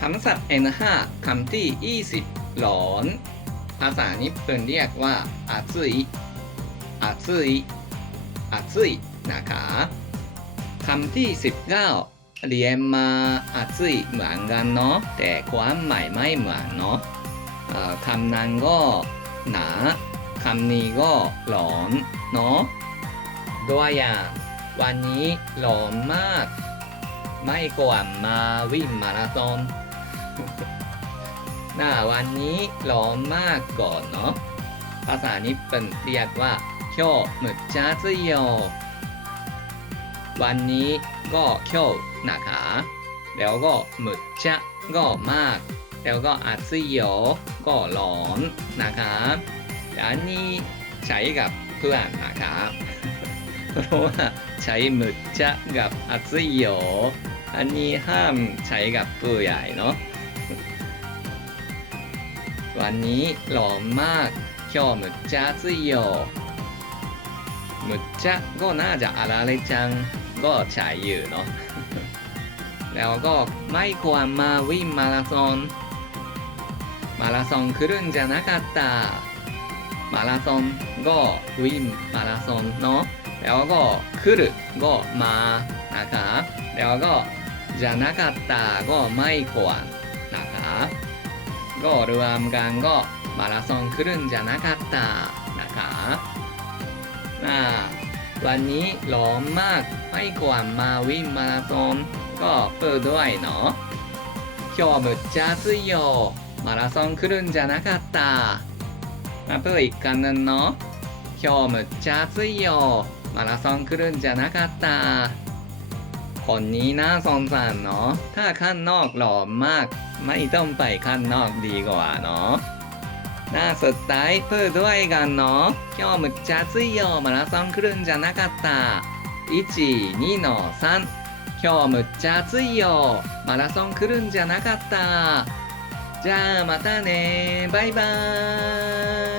คำศัพท์ N5 คำที่ 20ร้อน ภาษาญี่ปุ่นเรียกว่าอาซุยอาซุยอาซุยนะคะคำที่ 19 เรียนมาอาซุยเหมือนกันเนาะแต่ความหมายไม่เหมือนเนาะคำนั้นก็หนาคำนี้ก็ร้อนเนาะตัวอย่างวันนี้ร้อนมาก ไม่ก่อนมาวิ่งมาราธอน หน้าวันนี้ร้อนมากก่อนเนาะ ภาษาญี่ปุ่นเรียกว่า今日むっちゃ暑いよวันนี้ก็今日นะคะ แล้วก็むっちゃก็มาก แล้วก็暑いよก็ร้อนนะคะแต่อันนี้ใช้กับเพื่อนนะคะ เพราะว่าใช้むっちゃกับ暑いよอันนี้ห้ามใช้กับผู้ใหญ่เนาะ วันนี้ร้อนมาก今日むっちゃ暑いよむっちゃก็น่าจะอะไรอะไรจัง ก็ใช้อยู่เนาะ แล้วก็ไม่ควรมาวิ่งมาราธอน มาราธอน来るんじゃなかったมาราธอนก็วิ่งมาราธอนเนาะ แล้วก็来るก็มานะคะ แล้วก็じゃなかったก็ไม่ควรนะคะ ก็รวมกันก็มาราธอน来るんじゃなかったนะคะอ่าวันนี้ร้อนมากไม่ควรมาวิ่งมาราธอนก็เปิดด้วยเนาะ今日むっちゃ暑いよมาราธอน来るんじゃなかったมาเปิดอีกกันนึงเนาะ今日むっちゃ暑いよมาราธอน来るんじゃなかった คนนี้น่าสงสารเนาะถ้าข้างนอกร้อนมาก ไม่ต้องไปข้างนอกดีกว่าเนาะหน้าสุดท้ายเพื่อด้วยกันเนาะ今日むっちゃ暑いよマラソン来るんじゃなかった12の3今日むっちゃ暑いよマラソン来るんじゃなかったじゃあまたねバイバーイ